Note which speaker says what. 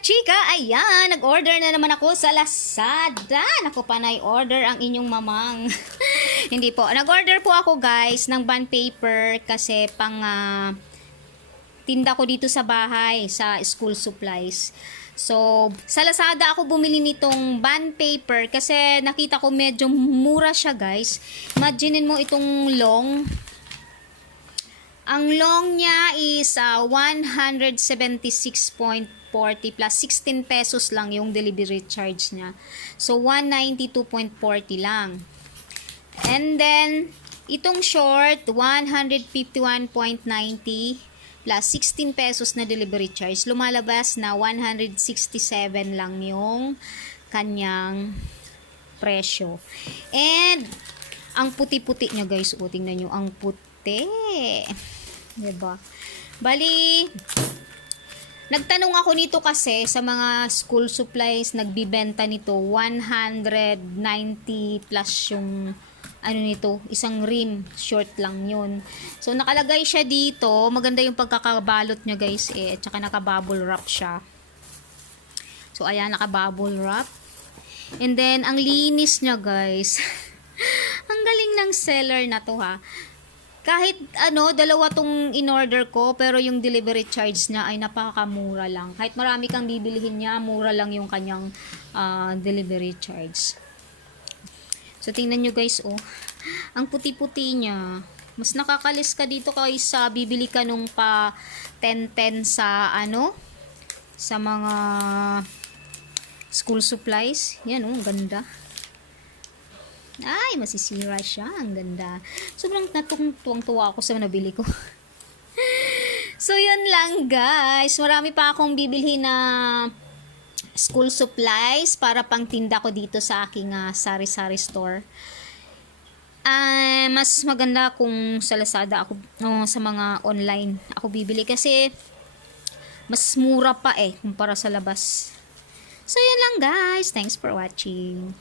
Speaker 1: chika, ayan, nag-order na naman ako sa Lazada. Naku, panay order ang inyong mamang. Hindi po. Nag-order po ako, guys, ng bond paper kasi pang uh, tinda ko dito sa bahay, sa school supplies. So, sa Lazada ako bumili nitong bond paper kasi nakita ko medyo mura siya, guys. Imaginin mo itong long, ang long niya is ah, uh, 176.5 140 plus 16 pesos lang yung delivery charge niya. So, 192.40 lang. And then, itong short, 151.90 plus 16 pesos na delivery charge. Lumalabas na 167 lang yung kanyang presyo. And, ang puti-puti niya guys. O, tingnan nyo. Ang puti. Diba? Bali, nagtanong ako nito kasi sa mga school supplies, nagbibenta nito 190 plus yung ano nito, isang rim, short lang yun. So, nakalagay siya dito. Maganda yung pagkakabalot niya guys eh. At saka nakabubble wrap siya. So, ayan, nakabubble wrap. And then, ang linis niya guys. ang galing ng seller na to ha kahit ano, dalawa tong in-order ko, pero yung delivery charge niya ay napakamura lang. Kahit marami kang bibilihin niya, mura lang yung kanyang ah, delivery charge. So, tingnan nyo guys, oh. Ang puti-puti niya. Mas nakakalis ka dito kaysa bibili ka nung pa 10-10 sa ano, sa mga school supplies. Yan, oh, ganda. Ay, masisira siya. Ang ganda. Sobrang natuwang-tuwa ako sa nabili ko. so, yun lang, guys. Marami pa akong bibili na school supplies para pang tinda ko dito sa aking ah, sari-sari store. Ah, mas maganda kung sa Lazada ako oh, sa mga online ako bibili kasi mas mura pa eh kumpara sa labas. So, yun lang guys. Thanks for watching.